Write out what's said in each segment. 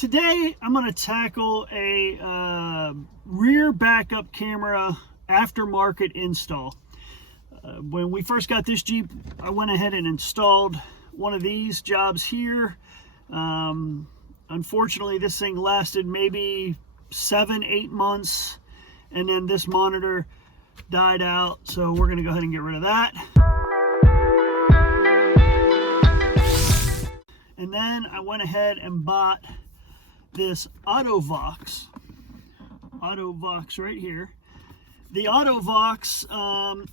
Today I'm going to tackle a rear backup camera aftermarket install. When we first got this Jeep, I went ahead and installed one of these jobs here. Unfortunately, this thing lasted maybe 7-8 months, and then this monitor died out, so we're going to go ahead and get rid of that. And then I went ahead and bought this Auto-Vox right here. The Auto-Vox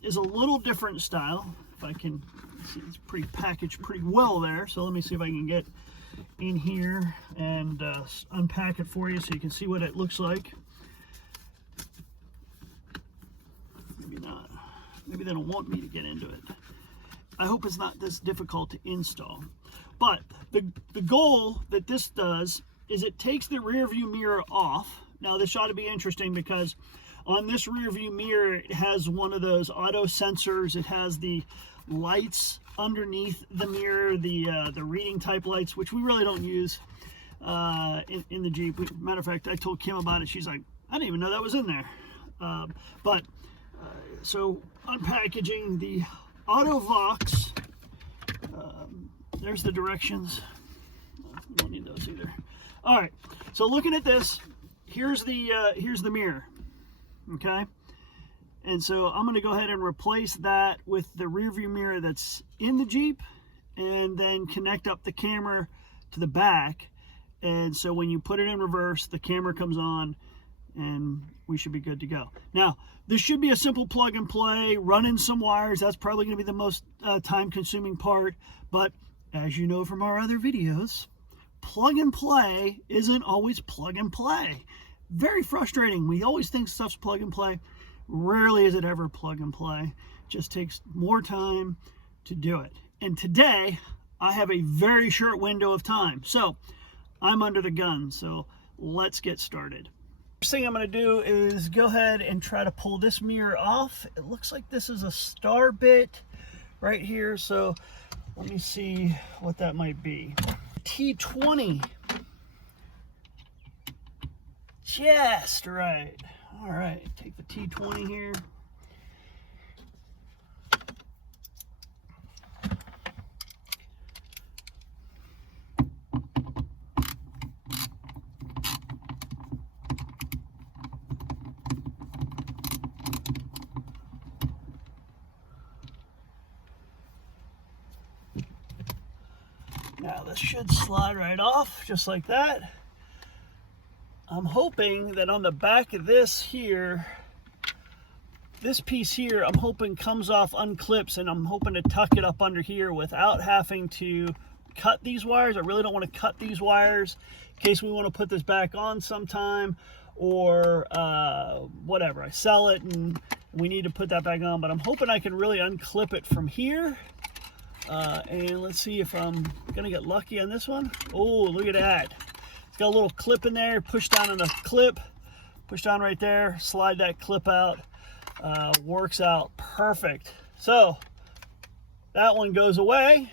is a little different style. If I can see, it's pretty packaged pretty well there. So let me see if I can get in here and unpack it for you so you can see what it looks like. Maybe not. Maybe they don't want me to get into it. I hope it's not this difficult to install. But the goal that this does is it takes the rear view mirror off. Now this ought to be interesting because on this rear view mirror, it has one of those auto sensors. It has the lights underneath the mirror, the reading type lights, which we really don't use in the Jeep. Matter of fact, I told Kim about it. She's like, I didn't even know that was in there. So unpackaging the Auto-Vox, there's the directions. We don't need those either. All right, so looking at this, here's the mirror, okay? And so I'm gonna go ahead and replace that with the rear view mirror that's in the Jeep, and then connect up the camera to the back. And so when you put it in reverse, the camera comes on and we should be good to go. Now, this should be a simple plug and play, run in some wires. That's probably gonna be the most time consuming part, but as you know from our other videos, plug and play isn't always plug and play. Very frustrating. We always think stuff's plug and play. Rarely is it ever plug and play. It just takes more time to do it. And today, I have a very short window of time. So, I'm under the gun. So, let's get started. First thing I'm going to do is go ahead and try to pull this mirror off. It looks like this is a star bit right here. So, let me see what that might be. T20. Just right. All right, take the T20 here. Now this should slide right off just like that. I'm hoping that on the back of this here, this piece here, I'm hoping comes off, unclips, and I'm hoping to tuck it up under here without having to cut these wires. I really don't want to cut these wires in case we want to put this back on sometime, or whatever. I sell it and we need to put that back on, but I'm hoping I can really unclip it from here. And let's see if I'm gonna get lucky on this one. Oh, look at that. It's got a little clip in there. Push down on the clip, push down right there, slide that clip out. Works out perfect. So that one goes away.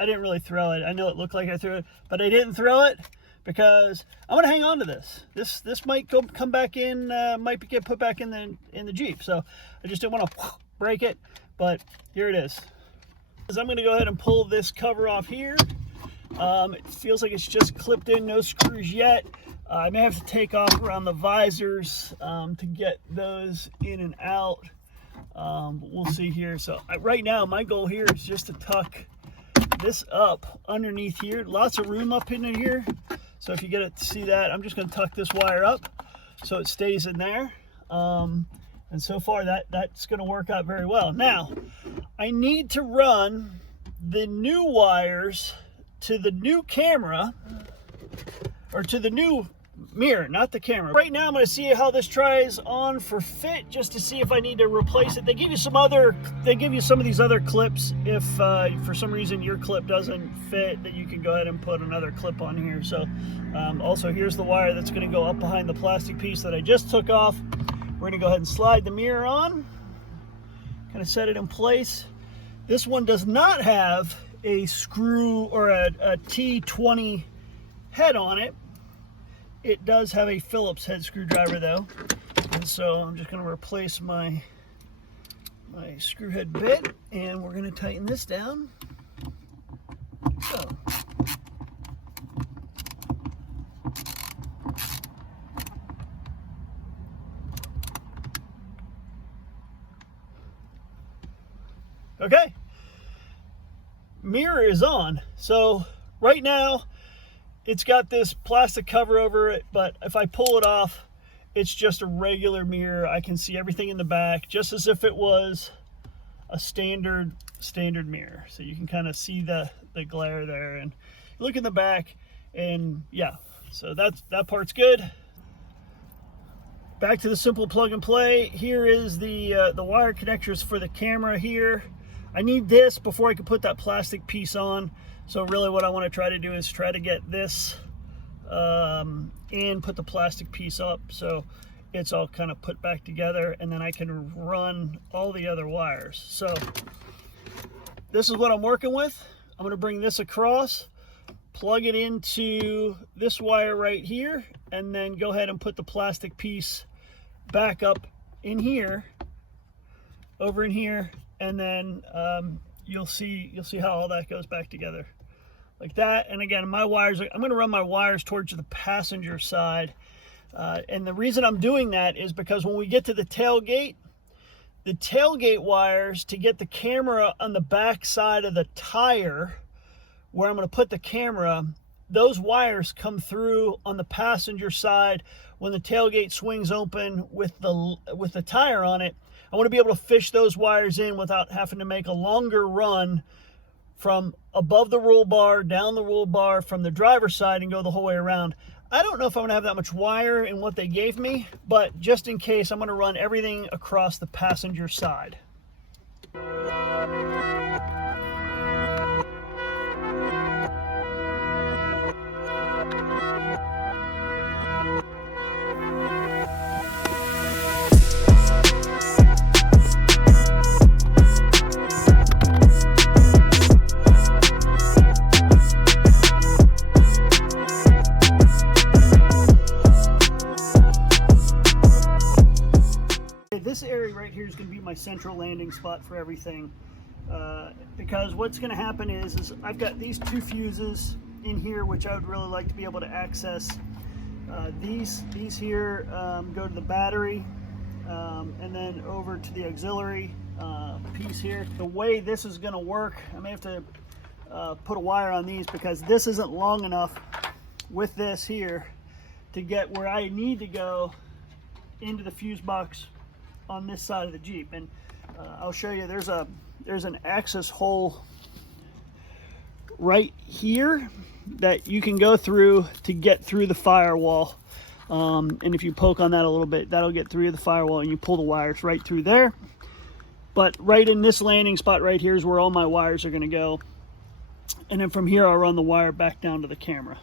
I didn't really throw it. I know it looked like I threw it, but I didn't throw it because I'm gonna hang on to this. This might come back in, might get put back in the Jeep. So I just didn't want to break it, but here it is. I'm going to go ahead and pull this cover off here. It feels like it's just clipped in, no screws yet. I may have to take off around the visors to get those in and out. But we'll see here. So right now, my goal here is just to tuck this up underneath here. Lots of room up in here. So if you get to see that, I'm just going to tuck this wire up so it stays in there. And so far that's going to work out very well. Now, I need to run the new wires to the new camera, or to the new mirror, not the camera. Right now I'm going to see how this tries on for fit, just to see if I need to replace it. They give you some of these other clips if for some reason your clip doesn't fit, that you can go ahead and put another clip on here. So also here's the wire that's going to go up behind the plastic piece that I just took off. We're going to go ahead and slide the mirror on, kind of set it in place. This one does not have a screw or a T20 head on it. It does have a Phillips head screwdriver though, and so I'm just going to replace my screw head bit, and we're going to tighten this down. So. Okay, mirror is on. So right now it's got this plastic cover over it, but if I pull it off, it's just a regular mirror. I can see everything in the back just as if it was a standard mirror. So you can kind of see the glare there, and look in the back, and yeah, so that part's good. Back to the simple plug and play. Here is the wire connectors for the camera here. I need this before I can put that plastic piece on. So really what I want to try to do is try to get this and put the plastic piece up so it's all kind of put back together, and then I can run all the other wires. So this is what I'm working with. I'm going to bring this across, plug it into this wire right here, and then go ahead and put the plastic piece back up in here, over in here, and then you'll see how all that goes back together like that. And again, my wires, I'm going to run my wires towards the passenger side, and the reason I'm doing that is because when we get to the tailgate wires, to get the camera on the back side of the tire where I'm going to put the camera, those wires come through on the passenger side. When the tailgate swings open with the tire on it, I want to be able to fish those wires in without having to make a longer run from above the roll bar, down the roll bar, from the driver's side, and go the whole way around. I don't know if I'm going to have that much wire in what they gave me, but just in case, I'm going to run everything across the passenger side. This area right here is going to be my central landing spot for everything, because what's going to happen is I've got these two fuses in here which I would really like to be able to access. These here go to the battery, and then over to the auxiliary piece here. The way this is going to work, I may have to put a wire on these because this isn't long enough with this here to get where I need to go into the fuse box on this side of the Jeep. And I'll show you, there's an access hole right here that you can go through to get through the firewall, and if you poke on that a little bit, that'll get through the firewall, and you pull the wires right through there. But right in this landing spot right here is where all my wires are going to go, and then from here I'll run the wire back down to the camera.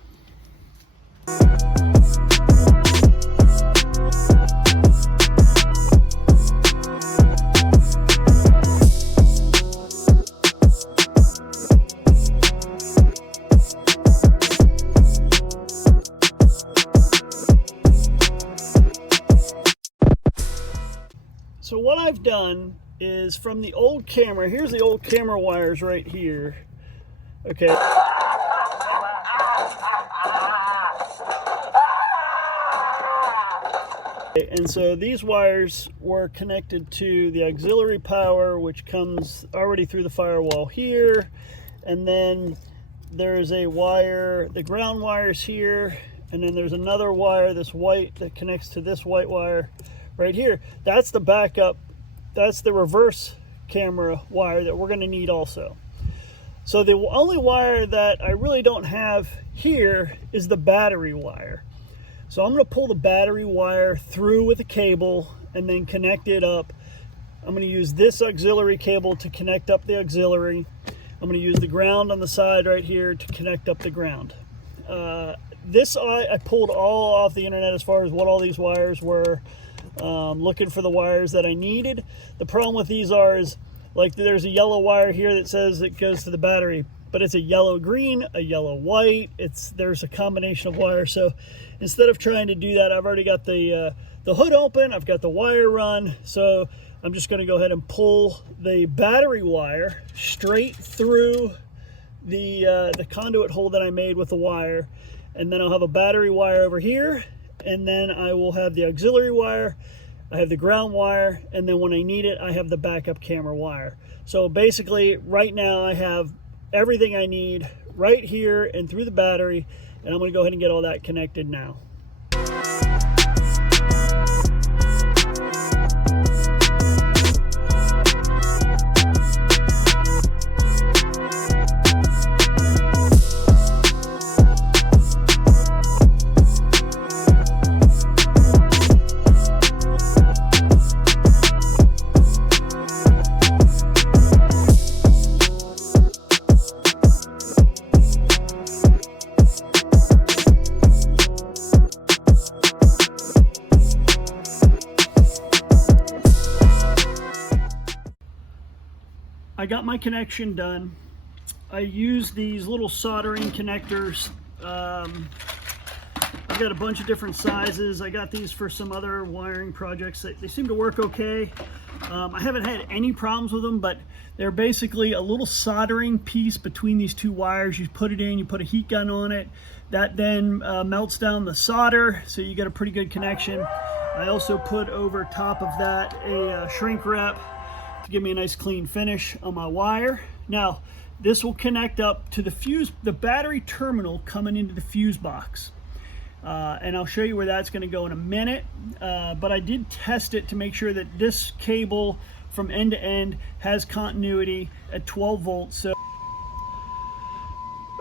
So what I've done is, from the old camera, here's the old camera wires right here. Okay. And so these wires were connected to the auxiliary power, which comes already through the firewall here. And then there's a wire, the ground wires here. And then there's another wire, this white, that connects to this white wire right here. That's the backup, that's the reverse camera wire that we're going to need also. So the only wire that I really don't have here is the battery wire. So I'm going to pull the battery wire through with a cable and then connect it up. I'm going to use this auxiliary cable to connect up the auxiliary. I'm going to use the ground on the side right here to connect up the ground. This I pulled all off the internet as far as what all these wires were. Looking for the wires that I needed. The problem with these is, like, there's a yellow wire here that says it goes to the battery. but it's a yellow green, a yellow white. There's a combination of wire. So instead of trying to do that, I've already got the hood open, I've got the wire run. So I'm just gonna go ahead and pull the battery wire straight through the conduit hole that I made with the wire. And then I'll have a battery wire over here, and then I will have the auxiliary wire, I have the ground wire, and then when I need it, I have the backup camera wire. So basically, right now I have everything I need right here and through the battery, and I'm gonna go ahead and get all that connected now. I got my connection done. I use these little soldering connectors. I've got a bunch of different sizes. I got these for some other wiring projects. They seem to work okay. I haven't had any problems with them, but they're basically a little soldering piece between these two wires. You put it in, you put a heat gun on it. That then melts down the solder, so you get a pretty good connection. I also put over top of that a shrink wrap to give me a nice clean finish on my wire. Now, this will connect up to the battery terminal coming into the fuse box. And I'll show you where that's going to go in a minute. But I did test it to make sure that this cable from end to end has continuity at 12 volts. So,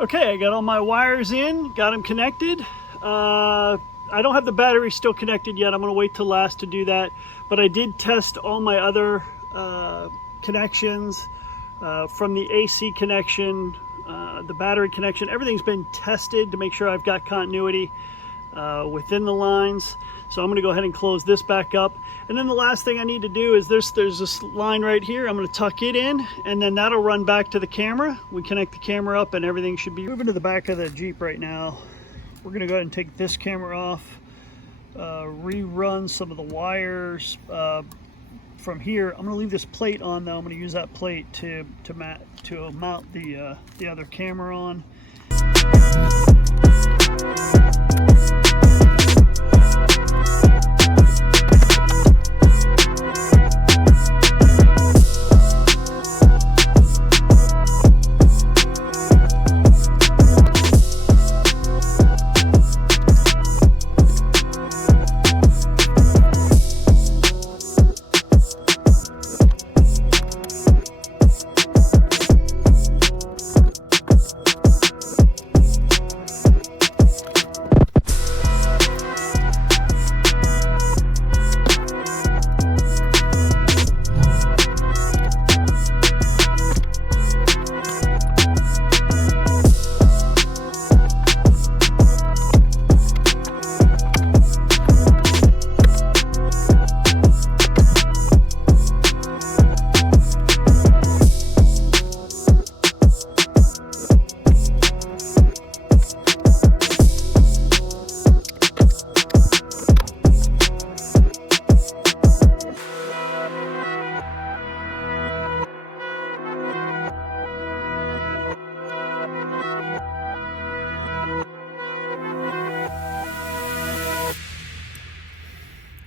okay, I got all my wires in, got them connected. I don't have the battery still connected yet. I'm going to wait till last to do that. But I did test all my other connections from the AC connection, the battery connection. Everything's been tested to make sure I've got continuity within the lines. So I'm going to go ahead and close this back up. And then the last thing I need to do is there's this line right here. I'm going to tuck it in, and then that'll run back to the camera. We connect the camera up and everything should be moving to the back of the Jeep right now. We're going to go ahead and take this camera off, rerun some of the wires from here. I'm going to leave this plate on though. I'm going to use that plate to mount the other camera on.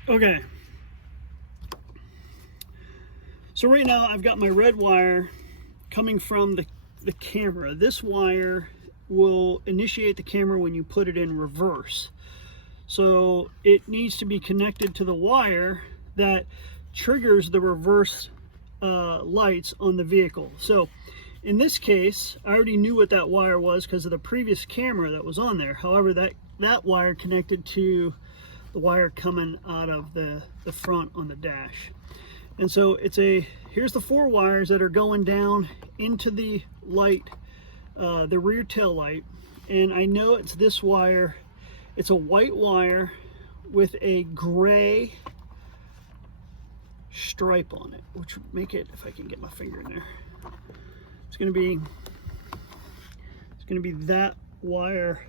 Okay, so right now I've got my red wire coming from the camera. This wire will initiate the camera when you put it in reverse. So it needs to be connected to the wire that triggers the reverse lights on the vehicle. So in this case, I already knew what that wire was because of the previous camera that was on there. However, that wire connected to the wire coming out of the front on the dash. And so here's the 4 wires that are going down into the light, the rear tail light. And I know it's this wire. It's a white wire with a gray stripe on it, which would make it, if I can get my finger in there, it's going to be It's going to be that wire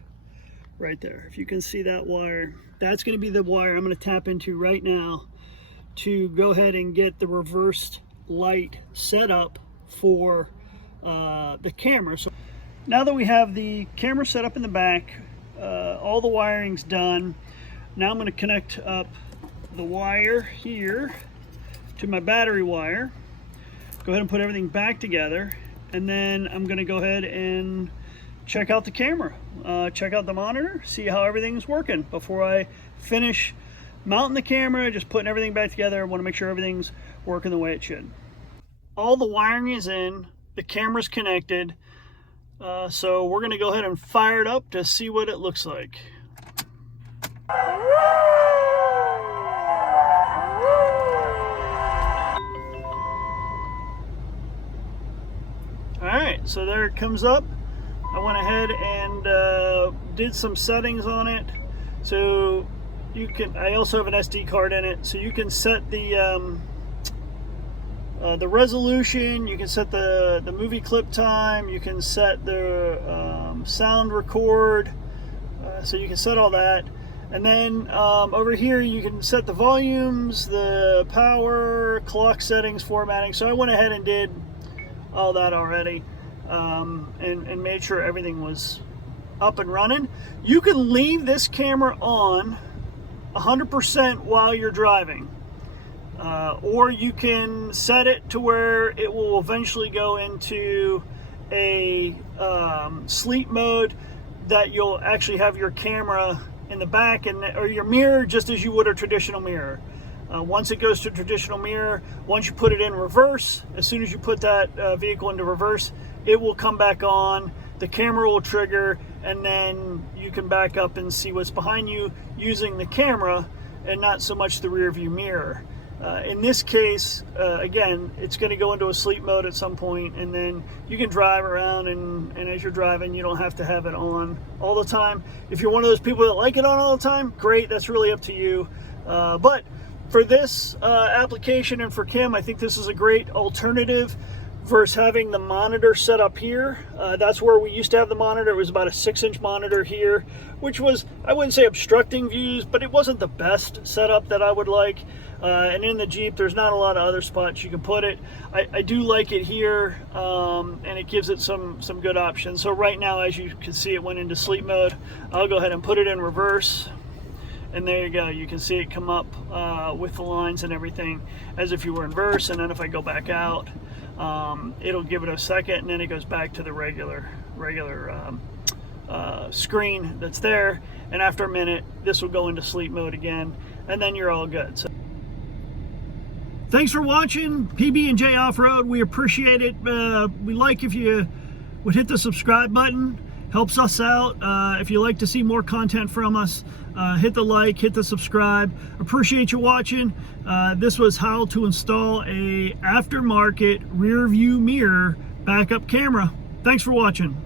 right there. If you can see that wire, that's going to be the wire I'm going to tap into right now to go ahead and get the reversed light set up for the camera. So now that we have the camera set up in the back, all the wiring's done. Now I'm going to connect up the wire here to my battery wire. Go ahead and put everything back together, and then I'm going to go ahead and check out the camera, check out the monitor, see how everything's working before I finish mounting the camera, just putting everything back together. I want to make sure everything's working the way it should. All the wiring is in, the camera's connected, so we're going to go ahead and fire it up to see what it looks like. Alright, so there it comes up. I went ahead and did some settings on it. So you can, I also have an SD card in it, so you can set the resolution, you can set the movie clip time, you can set the sound record, so you can set all that. And then over here you can set the volumes, the power, clock settings, formatting. So I went ahead and did all that already, and made sure everything was up and running. You can leave this camera on 100% while you're driving, or you can set it to where it will eventually go into a sleep mode, that you'll actually have your camera in the back or your mirror just as you would a traditional mirror. Once it goes to traditional mirror, once you put it in reverse, as soon as you put that vehicle into reverse, it will come back on, the camera will trigger, and then you can back up and see what's behind you using the camera and not so much the rear view mirror. In this case, again, it's going to go into a sleep mode at some point, and then you can drive around, and as you're driving, you don't have to have it on all the time. If you're one of those people that like it on all the time, great, that's really up to you. But for this application and for Kim, I think this is a great alternative versus having the monitor set up here. That's where we used to have the monitor. It was about a 6-inch monitor here, which was, I wouldn't say obstructing views, but it wasn't the best setup that I would like. And in the Jeep, there's not a lot of other spots you can put it. I do like it here, and it gives it some good options. So right now, as you can see, it went into sleep mode. I'll go ahead and put it in reverse. And there you go, you can see it come up with the lines and everything as if you were in reverse. And then if I go back out, it'll give it a second, and then it goes back to the regular screen that's there. And after a minute, this will go into sleep mode again, and then you're all good. So, thanks for watching PB&J Off-Road. We appreciate it. We like if you would hit the subscribe button. Helps us out. If you like to see more content from us, hit the like, hit the subscribe. Appreciate you watching. This was how to install a aftermarket rear view mirror backup camera. Thanks for watching.